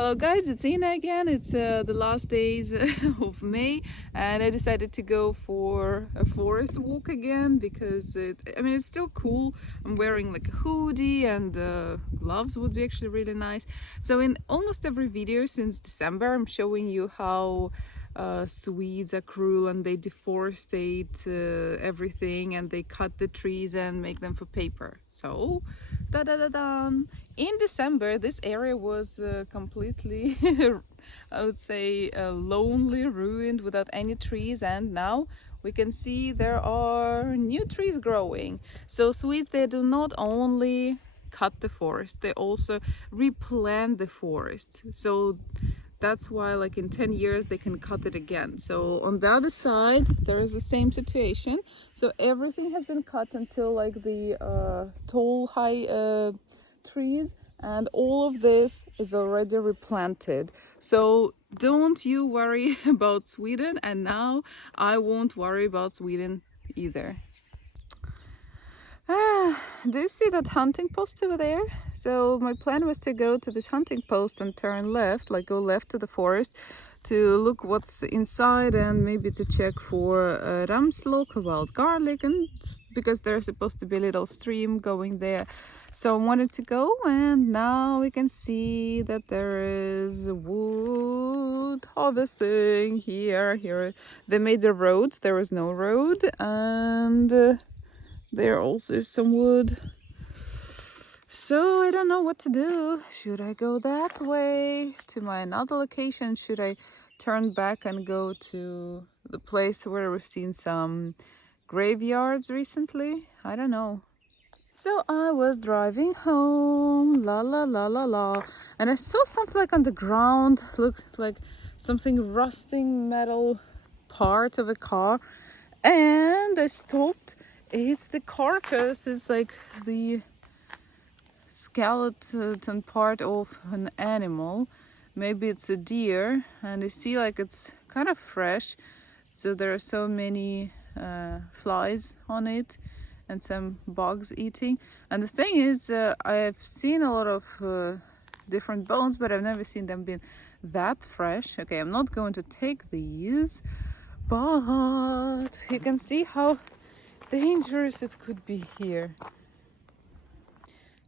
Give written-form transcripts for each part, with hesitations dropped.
Hello guys, it's Ina again. It's the last days of May and I decided to go for a forest walk again because it's still cool. I'm wearing like a hoodie and gloves would be actually really nice. So in almost every video since December I'm showing you how Swedes are cruel and they deforestate everything and they cut the trees and make them for paper. So da-da-da-dan. In December, this area was completely, I would say, lonely, ruined, without any trees, and now we can see there are new trees growing. So Swedes, they do not only cut the forest, they also replant the forest. So that's why like in 10 years they can cut it again. So on the other side there is the same situation. So everything has been cut until like the tall high trees, and all of this is already replanted. So don't you worry about Sweden, and now I won't worry about Sweden either. Do you see that hunting post over there? So my plan was to go to this hunting post and turn left, like go left to the forest to look what's inside and maybe to check for ramslök, wild garlic, and because there's supposed to be a little stream going there. So I wanted to go, and now we can see that there is wood harvesting here. They made the road, there was no road, and there also is some wood. So I don't know what to do. Should I go that way to my another location? Should I turn back and go to the place where we've seen some graveyards recently? I don't know. So I was driving home, la la la la la, and I saw something like on the ground, looked like something rusting metal part of a car, and I stopped. It's the carcass, it's like the skeleton part of an animal. Maybe it's a deer, and you see like it's kind of fresh, so there are so many flies on it and some bugs eating. And the thing is, I've seen a lot of different bones, but I've never seen them being that fresh. Okay, I'm not going to take these, but you can see how dangerous it could be here.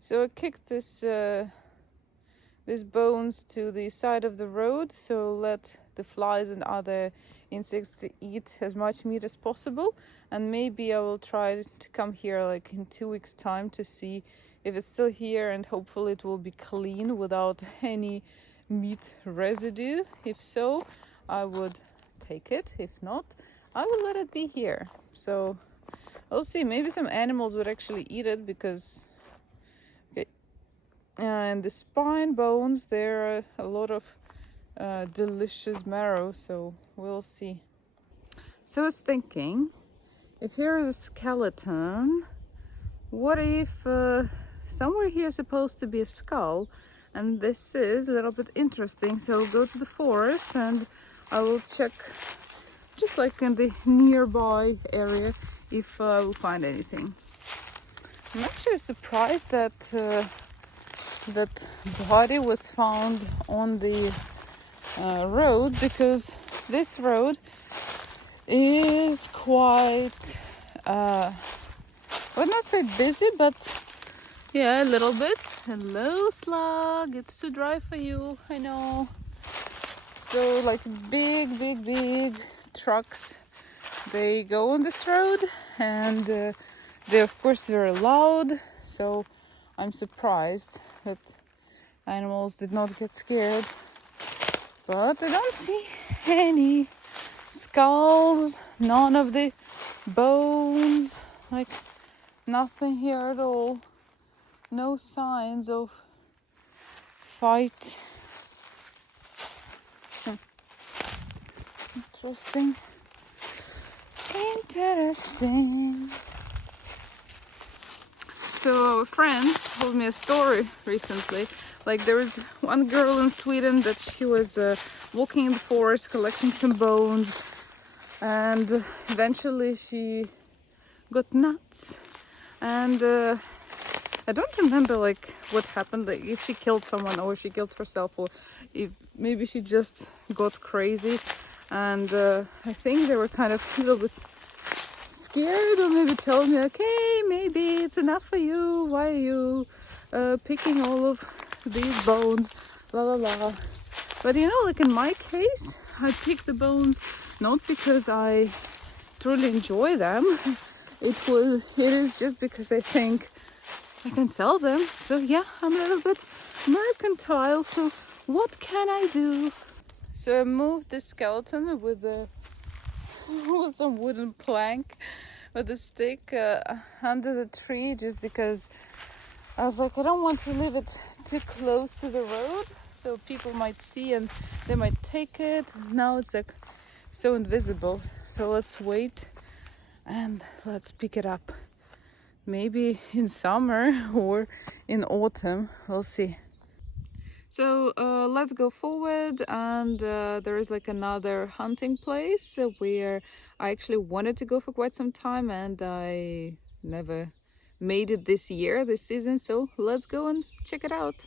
So I kicked these bones to the side of the road, so let the flies and other insects to eat as much meat as possible, and maybe I will try to come here like in 2 weeks time to see if it's still here, and hopefully it will be clean without any meat residue. If so, I would take it. If not, I will let it be here. So we'll see, maybe some animals would actually eat it, because and the spine bones, there are a lot of delicious marrow, so we'll see. So I was thinking, if here is a skeleton, what if somewhere here is supposed to be a skull, and this is a little bit interesting. So I'll go to the forest and I will check just like in the nearby area if I will find anything. I'm actually surprised that that body was found on the road, because this road is quite I would not say busy, but yeah, a little bit. Hello slug, it's too dry for you, I know. So like big trucks, they go on this road, and they're of course very loud, so I'm surprised that animals did not get scared. But I don't see any skulls, none of the bones, like nothing here at all. No signs of fight. Interesting. So friends told me a story recently. Like there was one girl in Sweden that she was walking in the forest collecting some bones, and eventually she got nuts, and I don't remember like what happened, like if she killed someone or she killed herself, or if maybe she just got crazy. And I think they were kind of a little bit scared, or maybe told me, okay, maybe it's enough for you. Why are you picking all of these bones? La la la. But you know, like in my case, I pick the bones not because I truly enjoy them. It is just because I think I can sell them. So yeah, I'm a little bit mercantile. So what can I do? So I moved the skeleton with with some wooden plank with a stick under the tree, just because I was like, I don't want to leave it too close to the road, so people might see and they might take it. Now it's like so invisible. So let's wait and let's pick it up. Maybe in summer or in autumn, we'll see. So let's go forward, and there is like another hunting place where I actually wanted to go for quite some time, and I never made it this season. So let's go and check it out.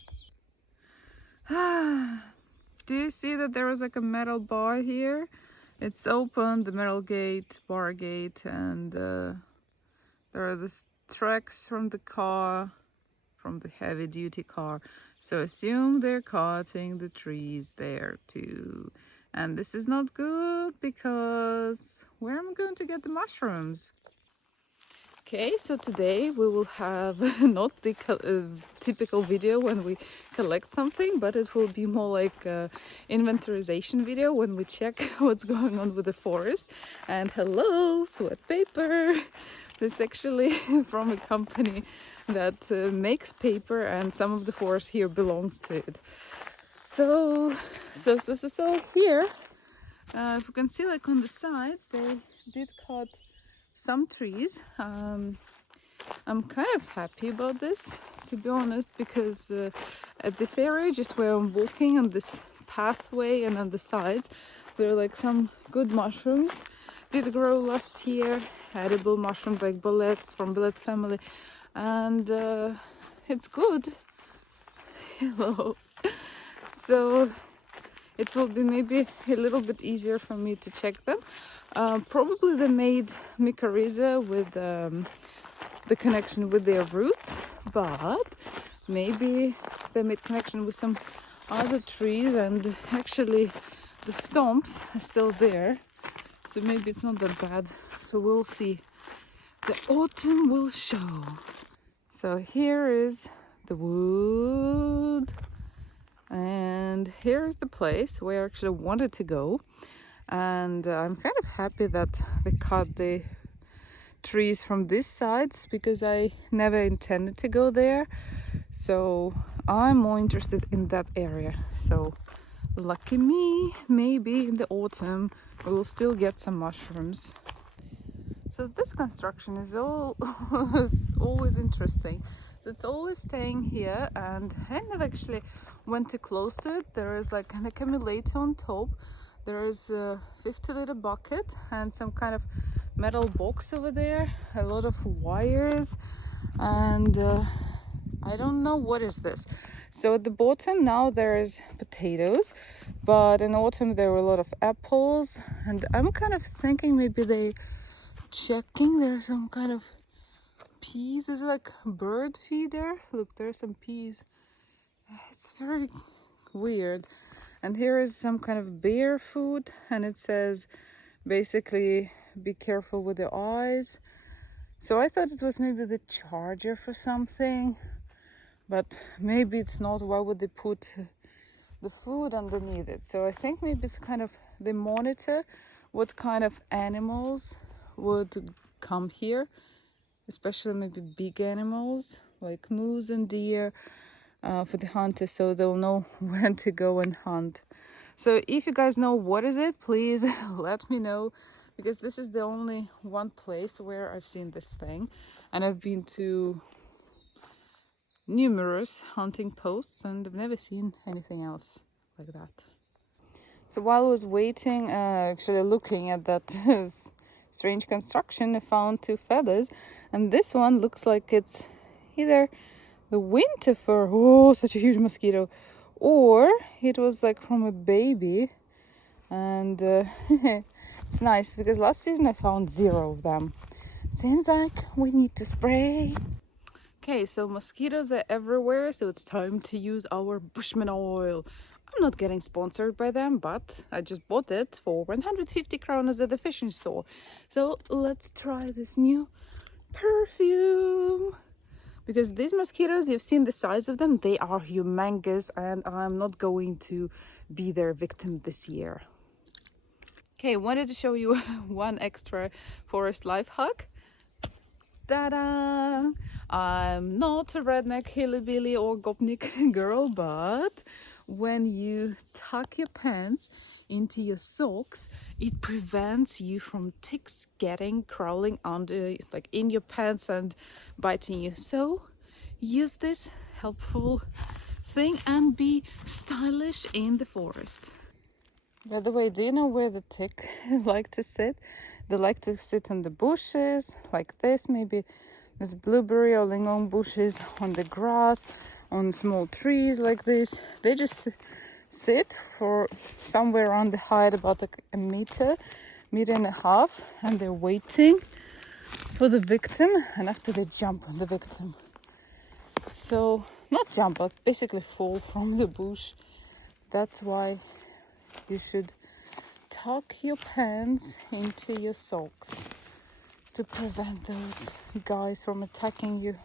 Do you see that there is like a metal bar here? It's open, the metal gate, bar gate, and there are the tracks from the car, from the heavy duty car. So assume they're cutting the trees there too. And this is not good, because where am I going to get the mushrooms? Okay, so today we will have not the typical video when we collect something, but it will be more like a inventarization video when we check what's going on with the forest. And hello, sweat paper! This is actually from a company that makes paper, and some of the forest here belongs to it. So here, if you can see, like on the sides, they did cut some trees. I'm kind of happy about this, to be honest, because at this area, just where I'm walking on this pathway and on the sides, there are like some good mushrooms. Did grow last year, edible mushrooms like bullets from bullet family, and it's good. Hello. So it will be maybe a little bit easier for me to check them. Probably they made mycorrhiza with the connection with their roots, but maybe they made connection with some other trees, and actually the stumps are still there. So maybe it's not that bad. So we'll see. The autumn will show. So here is the wood. And here is the place where I actually wanted to go. And I'm kind of happy that they cut the trees from these sides, because I never intended to go there. So I'm more interested in that area. So lucky me, maybe in the autumn we will still get some mushrooms. So this construction is always interesting. So it's always staying here, and I never actually went too close to it. There is like an accumulator on top. There is a 50-liter bucket and some kind of metal box over there, a lot of wires, and I don't know what is this. So at the bottom now there is potatoes, but in autumn there were a lot of apples, and I'm kind of thinking maybe they checking. There's some kind of peas. Is it like bird feeder? Look, there's some peas. It's very weird. And here is some kind of bear food, and it says basically be careful with the eyes. So I thought it was maybe the charger for something, but maybe it's not. Why would they put the food underneath it? So I think maybe it's kind of they monitor what kind of animals would come here, especially maybe big animals like moose and deer, for the hunters, so they'll know when to go and hunt. So if you guys know what is it, please let me know, because this is the only one place where I've seen this thing, and I've been to numerous hunting posts and I've never seen anything else like that. So while I was waiting, actually looking at that strange construction, I found two feathers, and this one looks like it's either the winter fur. Oh, such a huge mosquito. Or it was like from a baby. And it's nice because last season I found 0 of them. Seems like we need to spray. Okay, so mosquitoes are everywhere, so it's time to use our Bushman oil. I'm not getting sponsored by them, but I just bought it for 150 kronas at the fishing store. So let's try this new perfume. Because these mosquitoes, you've seen the size of them, they are humongous, and I'm not going to be their victim this year. Okay, wanted to show you one extra forest life hack. Ta-da! I'm not a redneck, hillbilly or gopnik girl, but when you tuck your pants into your socks, it prevents you from ticks crawling under, like in your pants and biting you. So use this helpful thing and be stylish in the forest. By the way, do you know where the tick like to sit? They like to sit in the bushes, like this, maybe there's blueberry or lingon bushes, on the grass, on small trees like this. They just sit for somewhere around the height, about like a meter and a half, and they're waiting for the victim, and after they jump on the victim. So, not jump, but basically fall from the bush. That's why you should tuck your pants into your socks to prevent those guys from attacking you.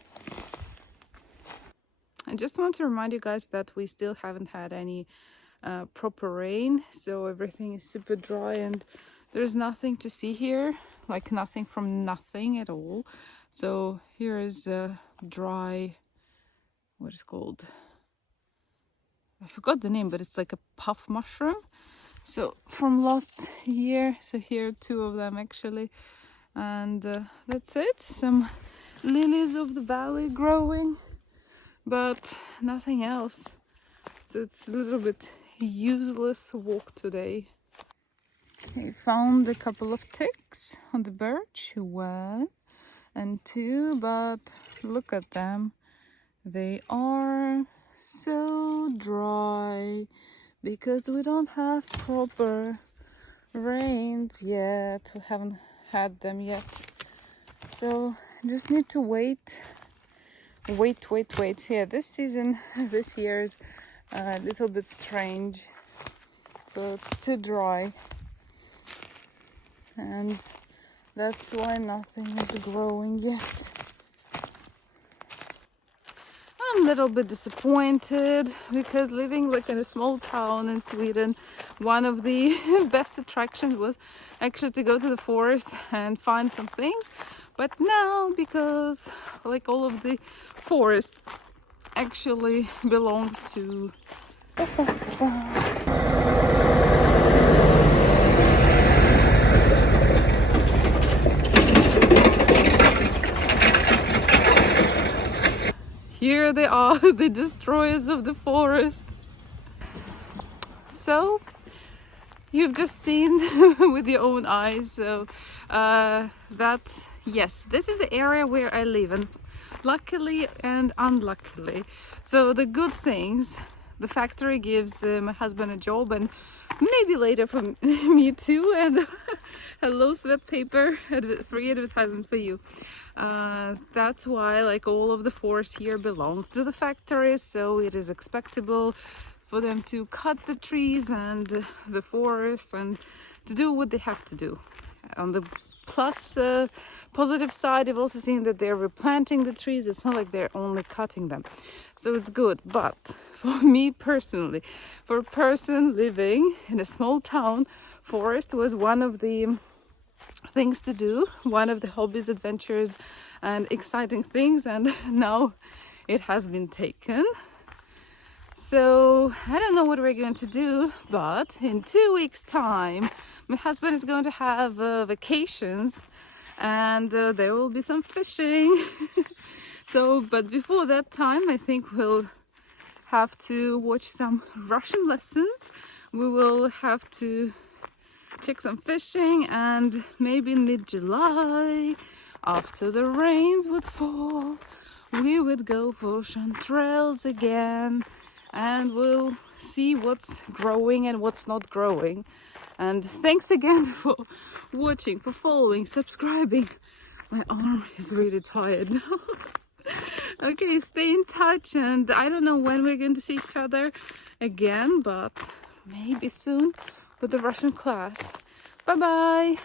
I just want to remind you guys that we still haven't had any proper rain, so everything is super dry and there's nothing to see here, like nothing from nothing at all. So here is a dry, what is it called? I forgot the name, but it's like a puff mushroom. So from last year, so here 2 of them actually, and that's it. Some lilies of the valley growing, but nothing else. So it's a little bit useless walk today. We found a couple of ticks on the birch, 1 and 2, but look at them. They are so dry because we don't have proper rains yet. We haven't had them yet, so just need to wait. Yeah, this season, this year is a little bit strange, so it's too dry, and that's why nothing is growing yet. I'm a little bit disappointed because living like in a small town in Sweden, one of the best attractions was actually to go to the forest and find some things. But now, because like all of the forest actually belongs to here they are, the destroyers of the forest. So you've just seen with your own eyes. So yes, this is the area where I live, and luckily and unluckily. So the good things, the factory gives my husband a job, and maybe later for me too, and hello sweat paper, free advertisement for you. That's why like all of the forest here belongs to the factory, so it is expectable for them to cut the trees and the forest and to do what they have to do. On the positive side, I've also seen that they're replanting the trees. It's not like they're only cutting them, so it's good. But for me personally, for a person living in a small town, forest was one of the things to do, one of the hobbies, adventures and exciting things, and now it has been taken. So I don't know what we're going to do, but in 2 weeks time my husband is going to have vacations, and there will be some fishing. So but before that time I think we'll have to watch some Russian lessons. We will have to check some fishing, and maybe in mid-July, after the rains would fall, we would go for chanterelles again, and we'll see what's growing and what's not growing. And thanks again for watching, for following, subscribing. My arm is really tired now. Okay, stay in touch, and I don't know when we're going to see each other again, but maybe soon with the Russian class. Bye bye.